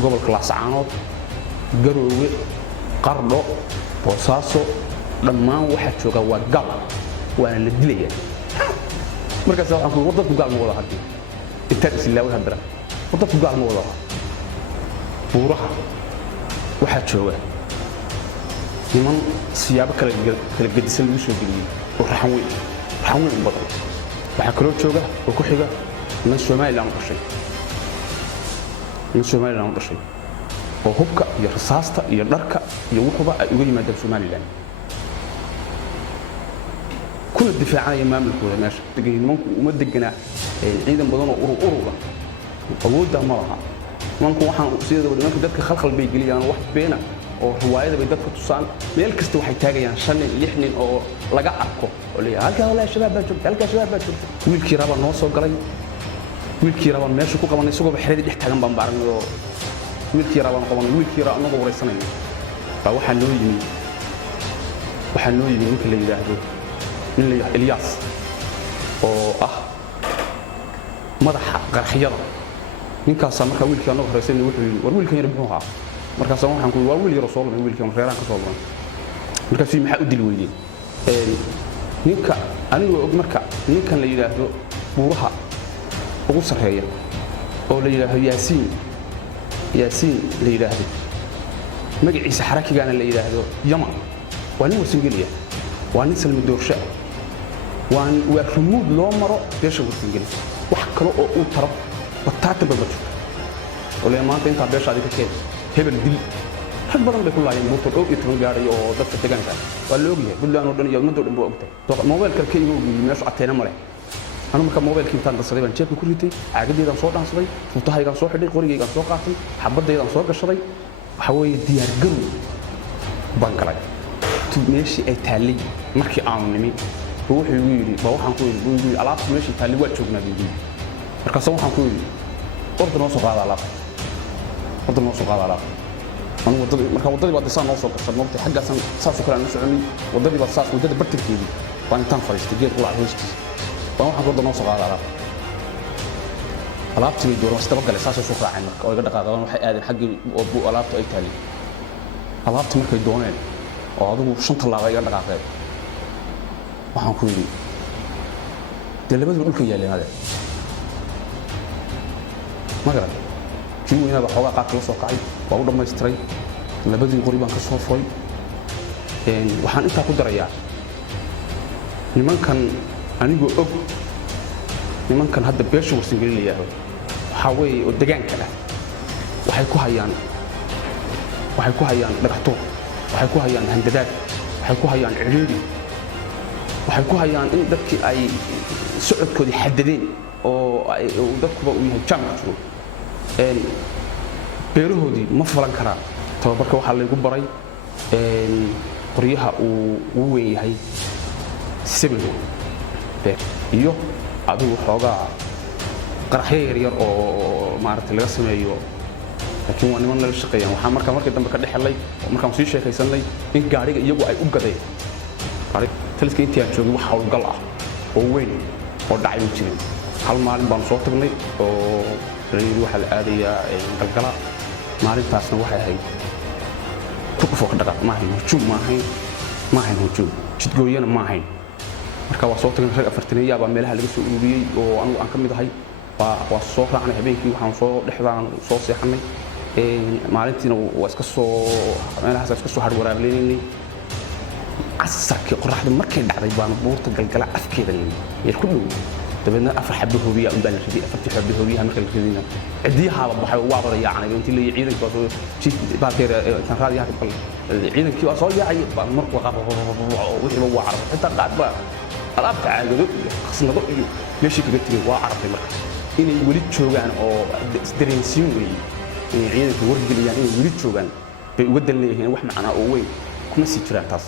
gobolka Laascaanood Garoowe Qardho Boosaaso dhammaan waxa jooga waa gal waana la dilaya markaas waxaan ku wadada gaal ma wada hadii inta islaaway hadra wadada gaal ma wada buuraha waxa jooga niman siyaabo kala gedisan lagu soo geliyay oo raxan weyn badan waxa kale oo jooga oo ku xiga من Soomaaliland u dhashay oo hubka iyo rasaasta iyo dharka iyo wuxuba ay uga yimaadeen Soomaaliland kula difaacanaya maamulkooda meesha nimanku uma degana ciidan badan oo urur awoodda ma laha nimanku waxaan sidoo nimanka dadka khalkhal bay geliyaan wax beena oo riwaayada bay dadka tusaan meel kasta waxay taagayaan 5 6 nin oo laga arko oo leeyahay halka walaal shabaab baa joogta wiilkii raba noo soo galay wiilkii raba meesha ku qabanay isagoo xiriir dhex taagan baan baaran oo wiilkii raba anagu wareysanayo baa waxaa noo yimi ninka la yiraahdo Ilyas oo ah madaxa qaraxyada ninkaas markaa wiilkii anagu horeysanay wuxuu yiri war wiilkan yar muxuu ahaa markaas waxaan ku waa wiil yar oo soo lumay wiilkan reeraan ka soo lumay markaas maxaa u dil weydeen ninka anigu og marka ninkan la yiraahdo buuraha ugu sareeya oo la yiraahdo Yaasiin la yiraahdo magaciisa xarakigaana la yiraahdo Yama waa nin wasingeliya waa nin salmi doorsha waa rumuud loo maro beesha wasingeli wax kale oo uu taro wataata babajo oo le maanta inta beesha adiga keen hebel dil rag badan bay ku laayeen buurta oo iyo toban gaaray oo dadka deegaanka waa loo ogyahay buntland oo dhan iyo ummadda dhan buu ogtahay mobilka ka igu meesha ateena male أنا مركب موبايل كنت عند الصليب عن شيء كوريتي عقدي إذا صوت عن صليب فوتها إذا صوت حدي قرية إذا صوت قاتل حبض إذا صوت قشري حوي ديار جم بانكلاي تمشي إيطالي مركي عامني روح يويري بروح عنكوي يويري على طول ماشي إيطالي وقت شغلنا بيجي مركب صوت عنكوي أرض نص قاعد على أرض نص قاعد على أنا مركب وضدي بعد ساعة نص قصر نقطة حاجة ساعة كلها نص عمي وضدي بعد ساعة وضدي برتكيدي وأنا تنفرش تجي طلع وجهي waxaan ku doonaa soo qaadaa alaabtii dooro wasta bagal saas soo raacay marka oo iga dhaqaaqaan waxay aadeen xaqii oo alaabtu ay taali alaabtii markay dooneen oo adigu shanta laaba iga dhaqaaqay waxaan ku yiri dalabadu dhulka yaaleen magara kii weynaba xoogaa qaad la soo kacay waa u dhameystiray labadii qori baan ka soo foy waxaan inta ku darayaa nimankan anigu og nimankan hadda beesha wasingeliyahay waxa weey oo deegaanka ah waxay ku hayaan dhaqato waxay ku hayaan handadaad waxay ku hayaan ciriiri waxay ku hayaan in dadkii ay socodkoodii xadadeen oo dadkuba uu yahay jaamacadu beerahoodii ma falan karaan tababarka waxa la igu baray qoryaha uu weyn yahay sibil iyo adigu xoogaa qaraxyo yar oo maartay laga sameeyo laakiin waa niman la shaqeeyaan waxa markii dambe ka dhaxlay markaan sii sheekaysanay in gaariga iyagu ay u gadeen taliska intii aan joogay wax hawlgal ah oo weyn oo dhacay jirin hal maalin baan soo tagnay oo reer waxa la aadayaa galgala maalintaasna waxay ahayd ku dhufo ka dhaqaaq ma ahayn hujum jidgooyana ma ahayn marka waa soo tagnay rag afartaniya baa meelaha laga soo ururiyay oo anigu aan ka mid ahay waa soo raacnay habeenkii waxaan soo dhexdaan soo seexanay maalintiina waa iska soo meelahaas iska soo harwaraableynay casarkii qorraxda markay dhacday baan buurta galgala afkeeda leeyay ku dhow dabeedna afar xabbo hoobiya u baan ridii afartii xabbo hoobiyaha markay ridina cidiyaha la baxay waa wada yaacnay intii la ciidanka soo jid baakeer tan raadiyaha ka bal ciidankii waa soo yaacay baan markuu qabo wixii waa carab xitaa qaad baa alaabta caagado iyo qasnado iyo meeshii kaga tagay waa carabtay marka inay weli joogaan oo dareensiin weeyay ciidanka wargeliyaan inay weli joogaan bay uga dalneeyeen wax macna oo weyn kuma sii jiraan taas